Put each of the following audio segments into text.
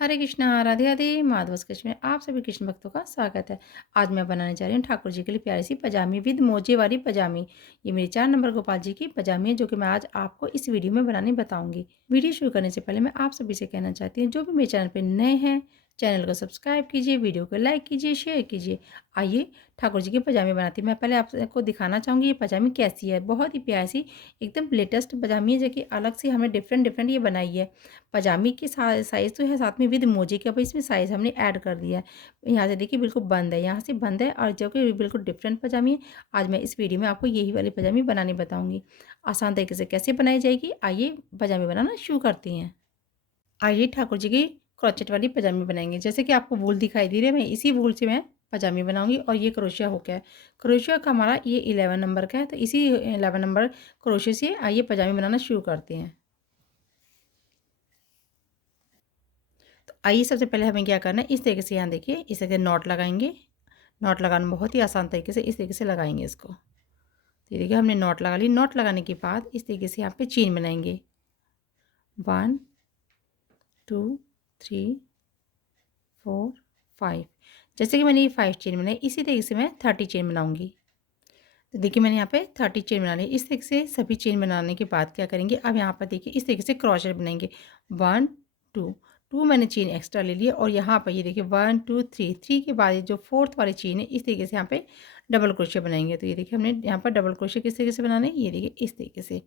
हरे कृष्णा, राधे राधे, माधवस्कृष्ण में आप सभी कृष्ण भक्तों का स्वागत है। आज मैं बनाने जा रही हूँ ठाकुर जी के लिए प्यारी सी पजामी विद मोजे वाली पजामी। ये मेरी 4 नंबर गोपाल जी की पजामी है जो कि मैं आज आपको इस वीडियो में बनानी बताऊंगी। वीडियो शुरू करने से पहले मैं आप सभी से कहना चाहती हूँ जो भी मेरे चैनल पर नए हैं, चैनल को सब्सक्राइब कीजिए, वीडियो को लाइक कीजिए, शेयर कीजिए। आइए ठाकुर जी की पजामी बनाती हूँ। मैं पहले आपको दिखाना चाहूँगी ये पजामी कैसी है। बहुत ही प्यारी सी एकदम लेटेस्ट पजामी है जो कि अलग से हमने डिफरेंट ये बनाई है। पजामी की साइज़ तो है साथ में विद मोजे के, अब इसमें साइज़ हमने ऐड कर दिया है। यहाँ से देखिए बिल्कुल बंद है, यहाँ से बंद है और जो कि बिल्कुल डिफरेंट पजामी है। आज मैं इस वीडियो में आपको यही वाली पजामी बनानी बताऊँगी। आसान तरीके से कैसे बनाई जाएगी, आइए पजामी बनाना शुरू करते हैं। आइए ठाकुर जी की क्रोचेट वाली पजामी बनाएंगे। जैसे कि आपको वूल दिखाई दे रही है, मैं इसी वूल से मैं पजामी बनाऊँगी और ये क्रोशिया हुक है। क्रोशिया का हमारा ये 11 नंबर का है, तो इसी 11 नंबर क्रोशिया से आइए पजामी बनाना शुरू करते हैं। तो आइए सबसे पहले हमें क्या करना है, इस तरीके से यहाँ देखिए इस तरीके से नॉट लगाएंगे। नॉट लगाना बहुत ही आसान तरीके से इस तरीके से लगाएंगे इसको। तो ये देखिए हमने नॉट लगा ली। नॉट लगाने के बाद इस तरीके से यहाँ पे चेन बनाएंगे। 1 2 3 4 5। जैसे कि मैंने ये 5 चेन बनाई, इसी तरीके से मैं 30 चेन बनाऊंगी। तो देखिए मैंने यहाँ पे 30 चेन बना ली। इस तरीके से सभी चेन बनाने के बाद क्या करेंगे, अब यहाँ पर देखिए इस तरीके से क्रोशेट बनाएंगे। 1 2 2 मैंने चेन एक्स्ट्रा ले लिया और यहाँ पर ये देखिए 1 2 3 3 के बाद ये जो फोर्थ वाली चेन है इस तरीके से यहाँ पे डबल क्रोशे बनाएंगे। तो ये देखिए हमने यहाँ पर डबल क्रोशे किस तरीके से बनाना है, ये देखिए इस तरीके से।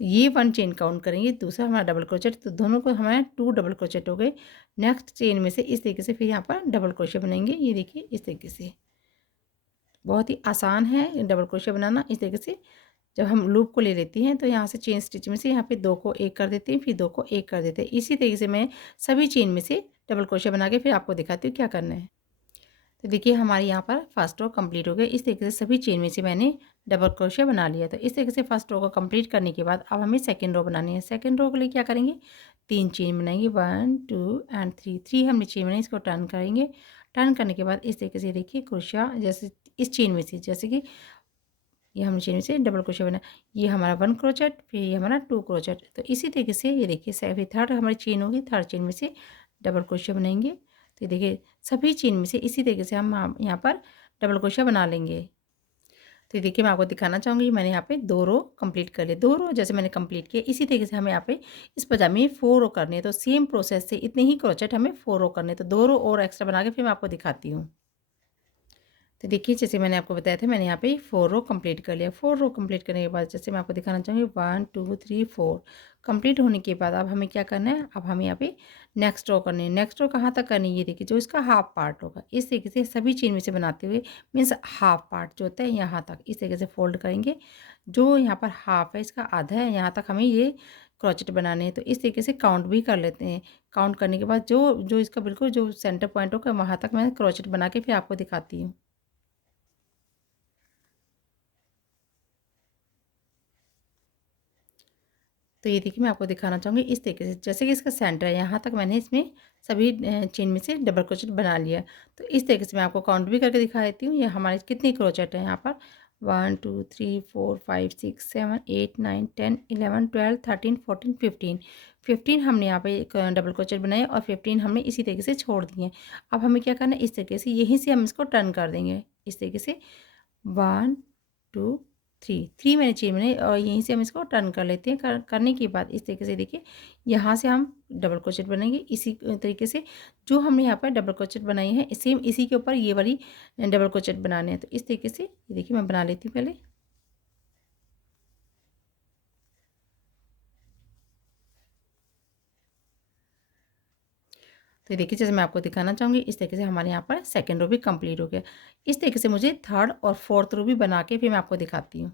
तो ये 1 चेन काउंट करेंगे, दूसरा हमारा डबल क्रोचेट, तो दोनों को हमारे 2 डबल क्रोचेट हो गए। नेक्स्ट चेन में से इस तरीके से फिर यहाँ पर डबल क्रोशे बनाएंगे, ये देखिए इस तरीके से। बहुत ही आसान है डबल क्रोशिया बनाना। इस तरीके से जब हम लूप को ले लेती हैं तो यहाँ से चेन स्टिच में से यहाँ पे 2 को एक कर देते हैं, फिर 2 को एक कर देते हैं। इसी तरीके से मैं सभी चेन में से डबल क्रोशिया बना के फिर आपको दिखाती हूँ क्या करना है। तो देखिए हमारे यहाँ पर फर्स्ट रो कंप्लीट हो गया। इस तरीके से सभी चेन में से मैंने डबल क्रोशिया बना लिया। तो इस तरीके से फर्स्ट रो को कंप्लीट करने के बाद अब हमें सेकेंड रो बनानी है। सेकेंड रो के लिए क्या करेंगे, 3 चेन बनाएंगे, 1 2 एंड 3। 3 हमने चेन बनाई, इसको टर्न करेंगे। टर्न करने के बाद इस तरीके से देखिए क्रोशिया जैसे इस चेन में से, जैसे कि ये हमने चेन में से डबल क्रोशिया बना, ये हमारा 1 क्रोचेट, फिर ये हमारा 2 क्रोचेट। तो इसी तरीके से ये देखिए फिर थर्ड हमारी चेन होगी, थर्ड चेन में से डबल क्रोशिया बनाएंगे। तो ये देखिए सभी चेन में से इसी तरीके से हम यहाँ पर डबल क्रोशिया बना लेंगे। तो ये देखिए मैं आपको दिखाना चाहूँगी, मैंने यहाँ पे 2 रो कंप्लीट कर लिए। 2 रो जैसे मैंने कंप्लीट किया, इसी तरीके से हमें यहाँ पे इस पजामे में 4 रो करने हैं। तो सेम प्रोसेस से इतने ही क्रोचेट हमें 4 रो करने हैं। तो 2 रो और एक्स्ट्रा बना के फिर मैं आपको दिखाती हूँ। तो देखिए जैसे मैंने आपको बताया था, मैंने यहाँ पे 4 रो कंप्लीट कर लिया। 4 रो कंप्लीट करने के बाद जैसे मैं आपको दिखाना चाहूँगी 1 2 3 4 कंप्लीट होने के बाद अब हमें क्या करना है, अब हमें यहाँ पे नेक्स्ट रो करनी है। नेक्स्ट रो कहाँ तक करनी है, ये देखिए जो इसका हाफ पार्ट होगा इस तरीके से सभी चेन में से बनाते हुए, मीन्स हाफ पार्ट जो होता है यहाँ तक इस तरीके से फोल्ड करेंगे। जो यहाँ पर हाफ है इसका आधा है, यहाँ तक हमें ये क्रोचेट बनाने हैं। तो इस तरीके से काउंट भी कर लेते हैं। काउंट करने के बाद जो जो इसका बिल्कुल जो सेंटर पॉइंट होगा वहाँ तक मैं क्रोचेट बना के फिर आपको दिखाती हूँ। तो ये देखिए मैं आपको दिखाना चाहूँगी इस तरीके से, जैसे कि इसका सेंटर है यहाँ तक मैंने इसमें सभी चेन में से डबल क्रोचेट बना लिया। तो इस तरीके से मैं आपको काउंट भी करके दिखा देती हूँ। ये हमारे कितनी क्रोचेट है यहाँ पर, 1 2 3 4 5 6 7 8 9 10 11 12 13 14 15। 15 हमने यहाँ पे एक डबल क्रोचेट बनाए और 15 हमने इसी तरीके से छोड़ दिए। अब हमें क्या करना है, इस तरीके से यहीं से हम इसको टर्न कर देंगे इस तरीके से। 1 2 3 मैंने चेन बनाई और यहीं से हम इसको टर्न कर लेते हैं। करने के बाद इस तरीके से देखिए यहाँ से हम डबल क्रोचेट बनाएंगे इसी तरीके से। जो हमने यहाँ पर डबल क्रोचेट बनाई है सेम इसी के ऊपर ये वाली डबल क्रोचेट बनाने हैं। तो इस तरीके से ये देखिए मैं बना लेती हूँ पहले। तो देखिए जैसे मैं आपको दिखाना चाहूँगी इस तरीके से हमारे यहाँ पर सेकेंड रो भी कंप्लीट हो गया। इस तरीके से मुझे थर्ड और फोर्थ रो भी बना के फिर मैं आपको दिखाती हूँ।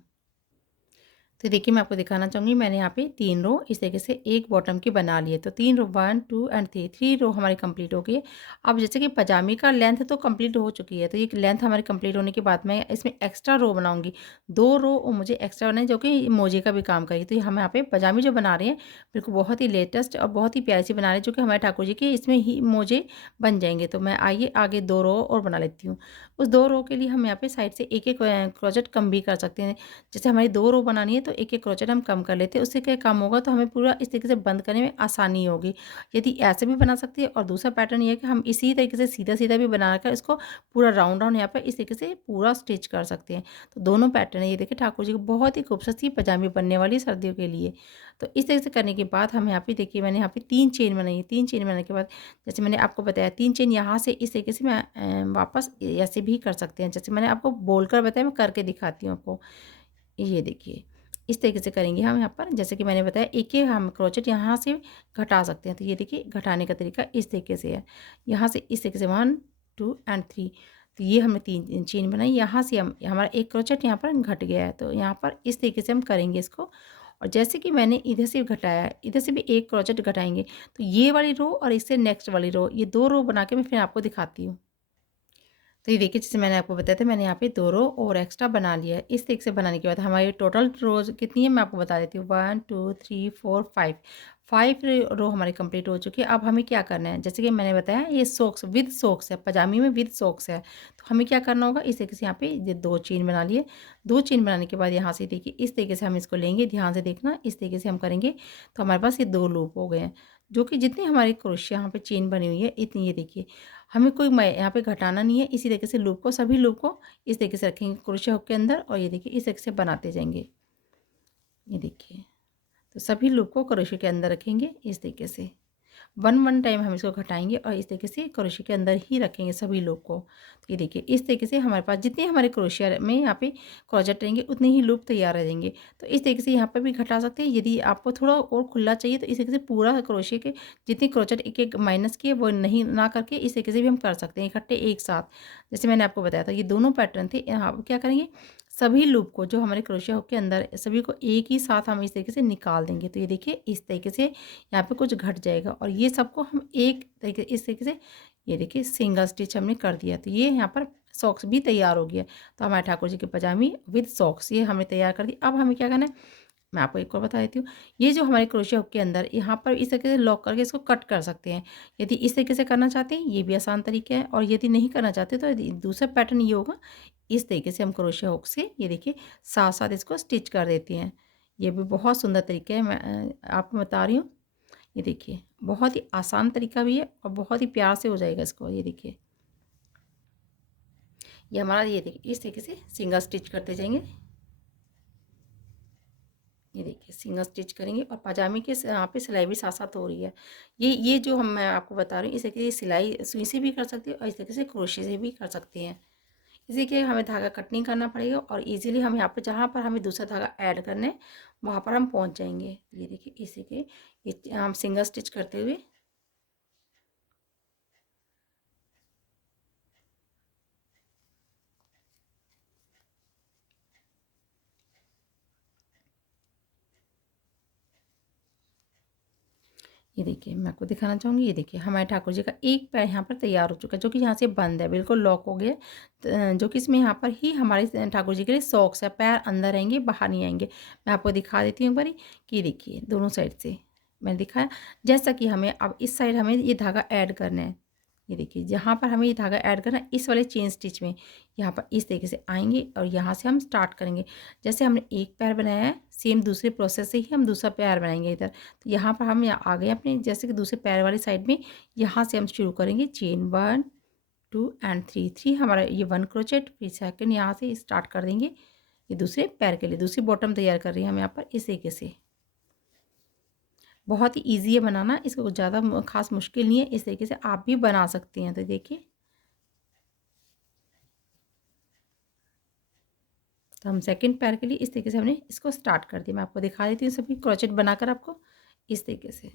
तो देखिए मैं आपको दिखाना चाहूँगी, मैंने यहाँ पे 3 रो इस तरीके से एक बॉटम की बना लिए। तो 3 रो 1 2 एंड 3 3 रो हमारी कंप्लीट हो गई है। अब जैसे कि पजामी का लेंथ तो कंप्लीट हो चुकी है, तो ये लेंथ हमारी कंप्लीट होने के बाद मैं इसमें एक्स्ट्रा रो बनाऊँगी। 2 रो और मुझे एक्स्ट्रा बनाए जो कि मोजे का भी काम करेगी। तो ये हम यहाँ पे पजामी जो बना रहे हैं बिल्कुल बहुत ही लेटेस्ट और बहुत ही प्यारी सी बना रहे हैं, जो कि हमारे ठाकुर जी के इसमें ही मोजे बन जाएंगे। तो मैं आइए आगे 2 रो और बना लेती हूँ। उस 2 रो के लिए हम यहाँ पे साइड से एक एक क्रोचेट कम भी कर सकते हैं। जैसे हमारी 2 रो बनानी है तो एक एक क्रोचेट हम कम कर लेते हैं, उससे क्या काम होगा तो हमें पूरा इस तरीके से बंद करने में आसानी होगी। यदि ऐसे भी बना सकती है और दूसरा पैटर्न ये है कि हम इसी तरीके से सीधा-सीधा भी बनाकर इसको पूरा राउंड राउंड यहाँ पर इस तरीके से पूरा स्टिच कर सकते हैं। तो दोनों पैटर्न है, ये देखिए ठाकुर जी को बहुत ही खूबसूरत सी पजामी बनने वाली सर्दियों के लिए। तो इस तरह से करने के बाद हम यहाँ पे देखिए मैंने यहाँ पे 3 चेन बनाई है। 3 चेन बनाने के बाद जैसे मैंने आपको बताया 3 चेन यहाँ से इस तरीके से मैं वापस ऐसे भी कर सकते हैं। जैसे मैंने आपको बोलकर बताया, मैं करके दिखाती हूँ आपको। ये देखिए, इस तरीके से करेंगे हम यहाँ पर। जैसे कि मैंने बताया एक-एक हम क्रोचेट यहाँ से घटा सकते हैं। तो ये देखिए घटाने का तरीका इस तरीके से है। यहाँ से इस तरीके से 1, 2 एंड 3। तो ये हमने 3 चेन बनाई। यहाँ से हम हमारा एक क्रोचेट यहाँ पर घट गया है। तो यहाँ पर इस तरीके से हम करेंगे इसको। और जैसे कि मैंने इधर से घटाया, इधर से भी एक क्रोचेट घटाएँगे। तो ये वाली रो और इससे नेक्स्ट वाली रो, ये 2 रो बना के मैं फिर आपको दिखाती हूँ। तो ये देखिए जैसे मैंने आपको बताया था, मैंने यहाँ पे 2 रो और एक्स्ट्रा बना लिया है। इस तरीके से बनाने के बाद हमारी टोटल रोज़ कितनी है मैं आपको बता देती हूँ। 1, 2, 3, 4, 5 5 रो हमारी कंप्लीट हो चुकी है। अब हमें क्या करना है, जैसे कि मैंने बताया ये सॉक्स विद सॉक्स है, पजामी में विद सॉक्स है। तो हमें क्या करना होगा, इस तरीके से यहाँ पे ये 2 चेन बना लिए। 2 चेन बनाने के बाद यहाँ से देखिए इस तरीके से हम इसको लेंगे, ध्यान से देखना, इस तरीके से हम करेंगे तो हमारे पास ये 2 लूप हो गए हैं। जो कि जितनी हमारी क्रोशिया यहाँ पे चेन बनी हुई है इतनी, ये देखिए हमें कोई यहाँ पे घटाना नहीं है। इसी तरीके से लूप को, सभी लूप को इस तरीके से रखेंगे क्रोशिया हुक के अंदर और ये देखिए इस तरीके से बनाते जाएंगे। ये देखिए, तो सभी लूप को क्रोशिया के अंदर रखेंगे इस तरीके से। 1 टाइम हम इसको घटाएँगे और इस तरीके से क्रोशिया के अंदर ही रखेंगे सभी लूप को। तो ये देखिए इस तरीके से हमारे पास जितने हमारे क्रोशिया में यहाँ पे क्रोचेट रहेंगे उतने ही लूप तैयार रह जाएंगे। तो इस तरीके से यहाँ पर भी घटा सकते हैं। यदि आपको थोड़ा और खुला चाहिए तो इस तरीके से पूरा क्रोशिया के जितने क्रोचेट एक-एक माइनस किए वो नहीं ना करके इस तरीके से भी हम कर सकते हैं इकट्ठे एक साथ। जैसे मैंने आपको बताया था ये दोनों पैटर्न थे। यहाँ क्या करेंगे, सभी लूप को जो हमारे क्रोशिया हुक के अंदर सभी को एक ही साथ हम इस तरीके से निकाल देंगे। तो ये देखिए इस तरीके से यहाँ पे कुछ घट जाएगा और ये सबको हम एक तरीके इस तरीके से, ये देखिए सिंगल स्टिच हमने कर दिया। तो ये यहाँ पर सॉक्स भी तैयार हो गया। तो हमारे ठाकुर जी की पजामी विद सॉक्स ये हमने तैयार कर दी। अब हमें क्या करना है, मैं आपको एक और बता देती हूँ। ये जो हमारे क्रोशिया हुक के अंदर यहाँ पर इस तरीके से लॉक करके इसको कट कर सकते हैं। यदि इस तरीके से करना चाहते हैं ये भी आसान तरीका है, और यदि नहीं करना चाहते तो दूसरा पैटर्न ये होगा, इस तरीके से हम क्रोशिया हुक से ये देखिए साथ साथ इसको स्टिच कर देते हैं। ये भी बहुत सुंदर तरीका है, मैं आपको बता रही हूँ। ये देखिए बहुत ही आसान तरीका भी है और बहुत ही प्यार से हो जाएगा इसको। ये देखिए ये हमारा, ये देखिए इस तरीके से सिंगल स्टिच करते जाएंगे। ये देखिए सिंगल स्टिच करेंगे और पजामे के यहाँ पे सिलाई भी साथ साथ हो रही है। ये जो हम मैं आपको बता रही हूँ इस तरीके से सिलाई सुई से भी कर सकती है और इस तरीके से क्रोशे से भी कर सकते हैं। इसी के हमें धागा कट नहीं करना पड़ेगा और इजीली हम यहाँ पे जहाँ पर हमें दूसरा धागा ऐड करना है वहाँ पर हम पहुँच जाएंगे। ये देखिए इसी के ये हम सिंगल स्टिच करते हुए, ये देखिए मैं आपको दिखाना चाहूँगी। ये देखिए हमारे ठाकुर जी का एक पैर यहाँ पर तैयार हो चुका है, जो कि यहाँ से बंद है, बिल्कुल लॉक हो गया जो कि इसमें यहाँ पर ही हमारे ठाकुर जी के लिए सॉक्स है, पैर अंदर रहेंगे बाहर नहीं आएंगे। मैं आपको दिखा देती हूँ एक बारी कि देखिए दोनों साइड से मैंने दिखाया। जैसा कि हमें अब इस साइड हमें ये धागा ऐड करना है। ये देखिए जहाँ पर हमें ये धागा ऐड करना है इस वाले चेन स्टिच में, यहाँ पर इस तरीके से आएंगे और यहाँ से हम स्टार्ट करेंगे। जैसे हमने एक पैर बनाया है सेम दूसरे प्रोसेस से ही हम दूसरा पैर बनाएंगे इधर। तो यहाँ पर हम यहाँ आ गए अपने, जैसे कि दूसरे पैर वाली साइड में, यहाँ से हम शुरू करेंगे चेन 1, 2 एंड 3 हमारा ये 1 क्रोचेट, फिर सेकंड यहाँ से स्टार्ट कर देंगे। ये दूसरे पैर के लिए दूसरी बॉटम तैयार कर रही है हम यहाँ पर इस तरीके से। बहुत ही ईजी है बनाना, इसको कुछ ज़्यादा खास मुश्किल नहीं है, इस तरीके से आप भी बना सकती हैं। तो देखिए तो हम सेकंड पैर के लिए इस तरीके से हमने इसको स्टार्ट कर दिया। मैं आपको दिखा देती हूँ सभी क्रोचेट बनाकर आपको इस तरीके से।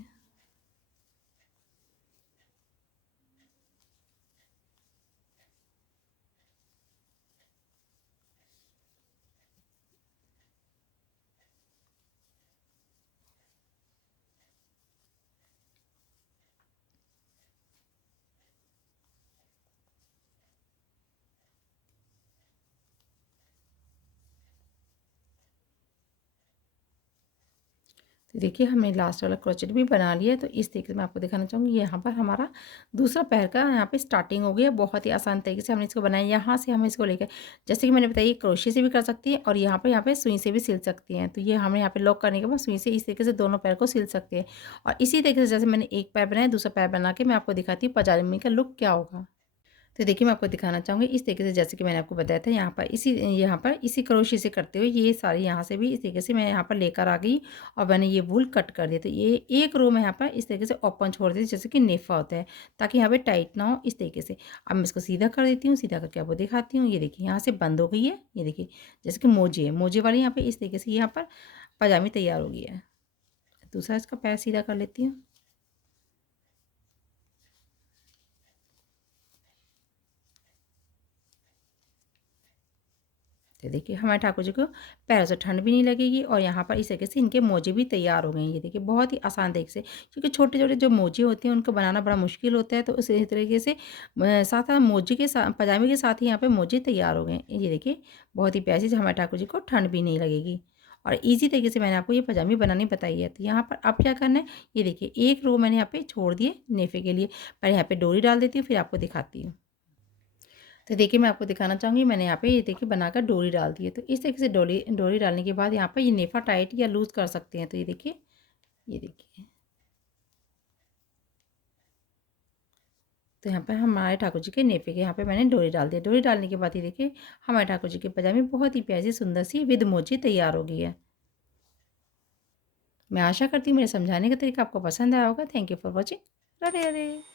तो देखिए हमने लास्ट वाला क्रोचेट भी बना लिया है। तो इस तरीके से मैं आपको दिखाना चाहूँगी, यहाँ पर हमारा दूसरा पैर का यहाँ पे स्टार्टिंग हो गई है। बहुत ही आसान तरीके से हमने इसको बनाया। यहाँ से हम इसको लेकर, जैसे कि मैंने बताया, क्रोशे से भी कर सकती हैं और यहाँ पे सुई से भी सिल सकती हैं। तो ये हमें यहाँ पे लॉक करने के बाद सुई से इस तरीके से दोनों पैर को सिल सकते हैं। और इसी तरीके से जैसे मैंने एक पैर बनाया, दूसरा पैर बना के मैं आपको दिखाती हूँ पजामी का लुक क्या होगा। तो देखिए मैं आपको दिखाना चाहूँगी इस तरीके से, जैसे कि मैंने आपको बताया था, यहाँ पर इसी क्रोशे से करते हुए ये सारी यहाँ से भी इस तरीके से मैं यहाँ पर लेकर आ गई और मैंने ये वूल कट कर दिया। तो ये एक रो में यहाँ पर इस तरीके से ओपन छोड़ देती, जैसे कि नेफा होता है, ताकि यहाँ पे टाइट ना हो, इस तरीके से। अब मैं इसको सीधा कर देती हूँ, सीधा करके आपको दिखाती हूँ। ये देखिए यहाँ से बंद हो गई है, ये देखिए जैसे कि मोजे है, मोजे वाली यहाँ पे इस तरीके से यहाँ पर पजामी तैयार हो गई है। दूसरा इसका पैर सीधा कर लेती हूँ। तो देखिए हमारे ठाकुर जी को पैरों से ठंड भी नहीं लगेगी और यहाँ पर इस तरीके से इनके मोजे भी तैयार हो गए हैं। ये देखिए बहुत ही आसान तरीके से, क्योंकि छोटे छोटे जो मोजे होते हैं उनको बनाना बड़ा मुश्किल होता है। तो इसी तरीके से साथ साथ मोजे के साथ, पजामे के साथ ही यहाँ पे मोजे तैयार हो गए हैं। ये देखिए बहुत ही प्यारी से हमारे ठाकुर जी को ठंड भी नहीं लगेगी और ईजी तरीके से मैंने आपको ये पजामी बनानी बताई है। तो यहाँ पर अब क्या करना है, ये देखिए एक रो मैंने यहाँ पे छोड़ दिए नेफे के लिए। पर यहाँ पे डोरी डाल देती हूँ, फिर आपको दिखाती हूँ। तो देखिए मैं आपको दिखाना चाहूँगी, मैंने यहाँ पे ये देखिए बनाकर डोरी डाल दी है। तो इस तरीके से डोरी डोरी डालने के बाद यहाँ पर ये नेफा टाइट या लूज़ कर सकते हैं। तो ये देखिए, ये देखिए, तो यहाँ पे हमारे ठाकुर जी के नेफे के यहाँ पे मैंने डोरी डाल दिया। डोरी डालने के बाद ये देखिए हमारे ठाकुर जी की पजामी बहुत ही प्यारी सुंदर सी विद मोची तैयार हो गई है। मैं आशा करती हूँ मेरे समझाने का तरीका आपको पसंद आया होगा। Thank you for watching. Radhe Radhe.